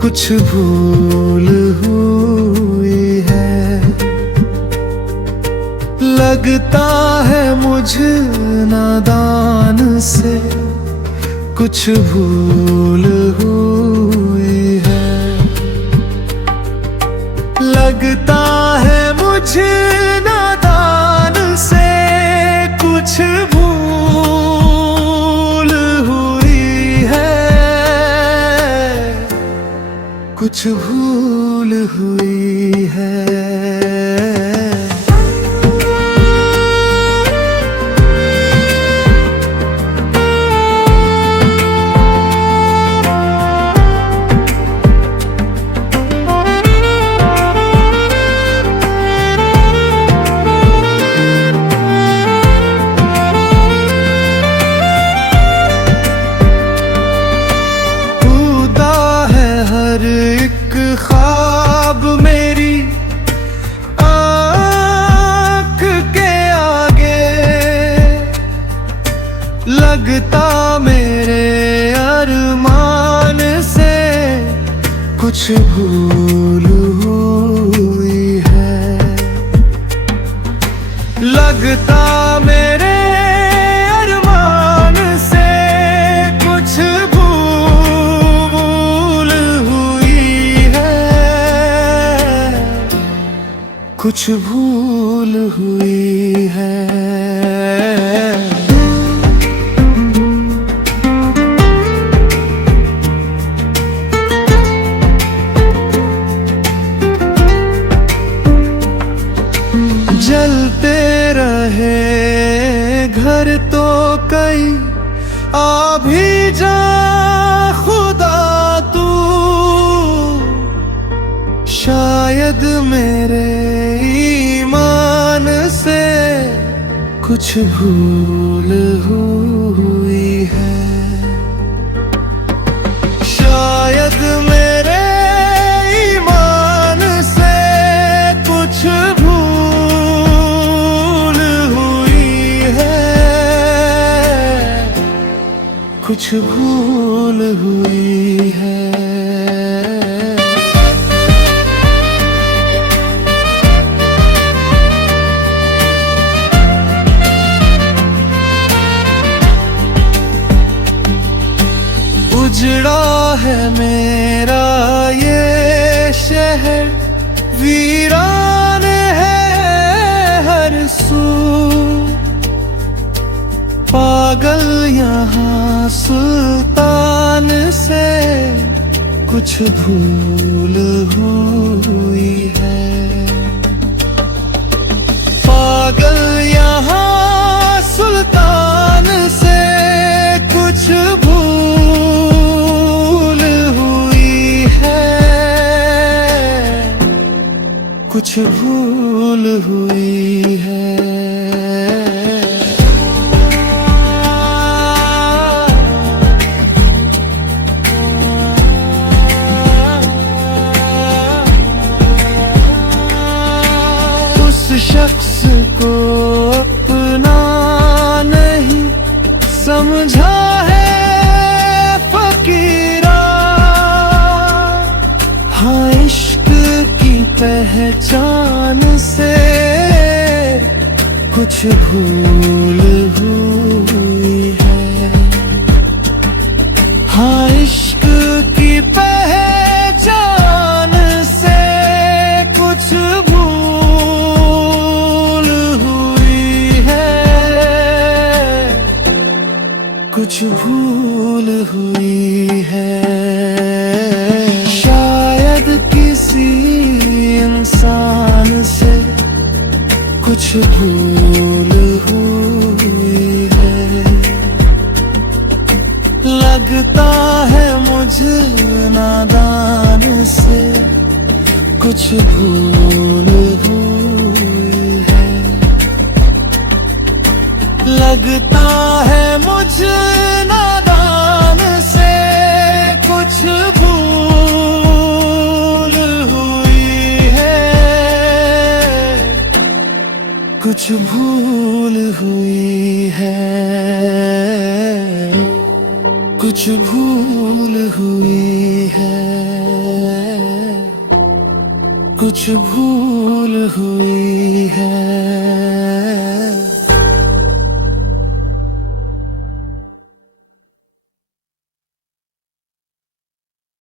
कुछ भूल हुई है। लगता है मुझ नादान से कुछ भूल हुई है। लगता है मुझ नादान से कुछ भूल हुई है। कुछ भूल हुई है। हर एक ख्वाब मेरी आँख के आगे, लगता मेरे अरमान से कुछ भूल हुई है। लगता मेरे अरमान से कुछ कुछ भूल हुई है। जलते रहे घर तो कई, आ भी जा खुदा तू। शायद मेरे ईमान से कुछ भूल हुई है। शायद मेरे ईमान से कुछ भूल हुई है। कुछ भूल हुई है। उजड़ा है मेरा ये शहर, वीरान है हर सू। पागल यहाँ सुल्तान से कुछ भूल हुई है। पागल यहाँ सुल्तान से कुछ भूल हुई है। कुछ भूल हुई है। उस शख्स को अपना नहीं समझा है फकीरा। हाँ, इश्क की पहचान से कुछ भूल हुई है। हाँ, इश्क की पहचान से कुछ भूल हुई है। कुछ भूल हुई है। शायद किसी इंसान से कुछ भूल हुई है। लगता है मुझे नादान से कुछ भूल हुई है। लगता है मुझे नादान से कुछ भूल हुई है। कुछ भूल हुई है। कुछ भूल हुई है। कुछ भूल हुई है।